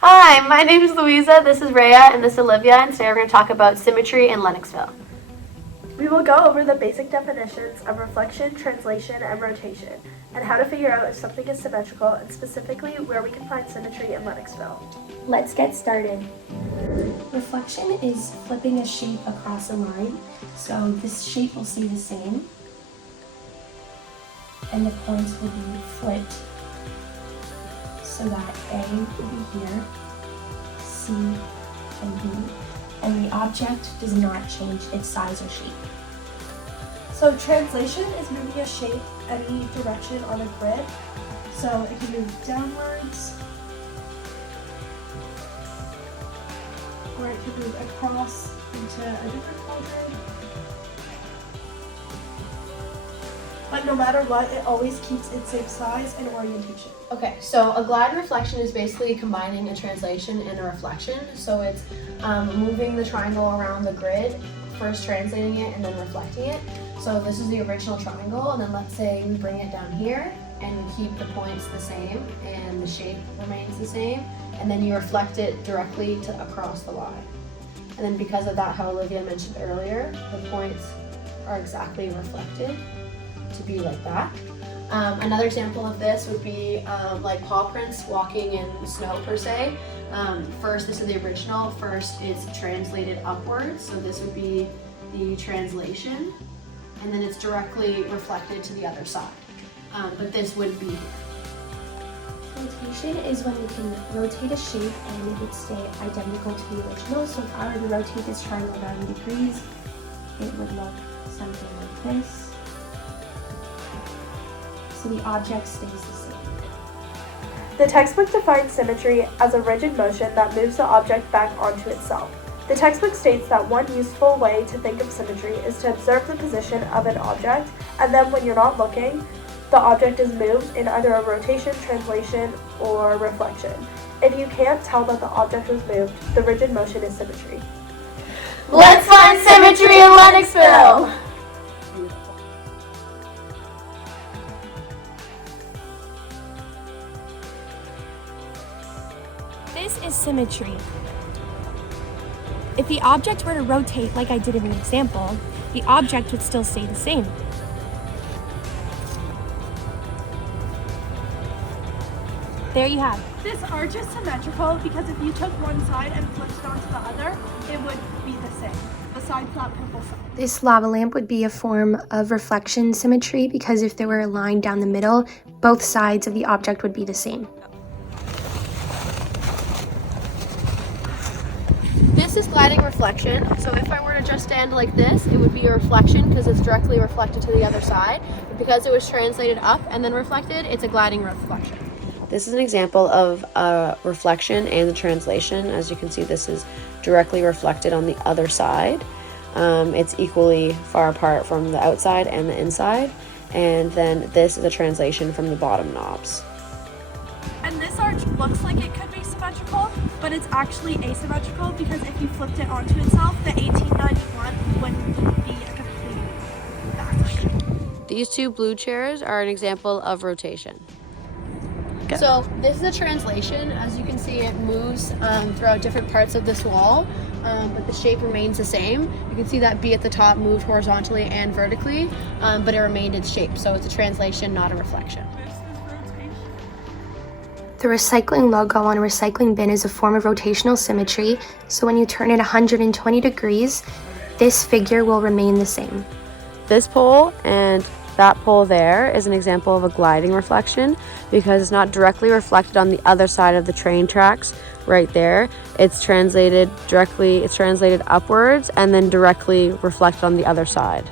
Hi, my name is Louisa, this is Rhea, and this is Olivia, and today we're going to talk about symmetry in Lennoxville. We will go over the basic definitions of reflection, translation, and rotation, and how to figure out if something is symmetrical, and specifically where we can find symmetry in Lennoxville. Let's get started. Reflection is flipping a shape across a line, so this shape will stay the same, and the points will be flipped so that A will be here, C and B, and the object does not change its size or shape. So translation is moving a shape any direction on a grid. So it can move downwards, or it can move across into a different quadrant. But no matter what, it always keeps its same size and orientation. Okay, so a glide reflection is basically combining a translation and a reflection. So it's moving the triangle around the grid, first translating it and then reflecting it. So this is the original triangle, and then let's say we bring it down here and we keep the points the same and the shape remains the same, and then you reflect it directly across the line. And then because of that, how Olivia mentioned earlier, the points are exactly reflected to be like that. Another example of this would be like paw prints walking in snow per se. First, this is the original. First, it's translated upwards, so this would be the translation, and then it's directly reflected to the other side. But this would be here. Rotation is when we can rotate a shape and it would stay identical to the original. So if I were to rotate this triangle 90 degrees, it would look something like this. So the object stays the same. The textbook defines symmetry as a rigid motion that moves the object back onto itself. The textbook states that one useful way to think of symmetry is to observe the position of an object, and then when you're not looking, the object is moved in either a rotation, translation, or reflection. If you can't tell that the object was moved, the rigid motion is symmetry. Let's find symmetry in Lennoxville! This is symmetry. If the object were to rotate like I did in the example, the object would still stay the same. There you have it. This arch is symmetrical because if you took one side and flipped it onto the other, it would be the same, besides that purple side. This lava lamp would be a form of reflection symmetry because if there were a line down the middle, both sides of the object would be the same. This is gliding reflection, so if I were to just stand like this, it would be a reflection because it's directly reflected to the other side. But because it was translated up and then reflected, it's a gliding reflection. This is an example of a reflection and the translation. As you can see, this is directly reflected on the other side. It's equally far apart from the outside and the inside. And then this is a translation from the bottom knobs. And this arch looks like it could be symmetrical, but it's actually asymmetrical because if you flipped it onto itself, the 1891 would be a complete back. These two blue chairs are an example of rotation. So this is a translation. As you can see, it moves throughout different parts of this wall, but the shape remains the same. You can see that B at the top moved horizontally and vertically, but it remained its shape. So it's a translation, not a reflection. The recycling logo on a recycling bin is a form of rotational symmetry, so when you turn it 120 degrees, this figure will remain the same. This pole and that pole there is an example of a gliding reflection because it's not directly reflected on the other side of the train tracks right there. It's translated upwards and then directly reflected on the other side.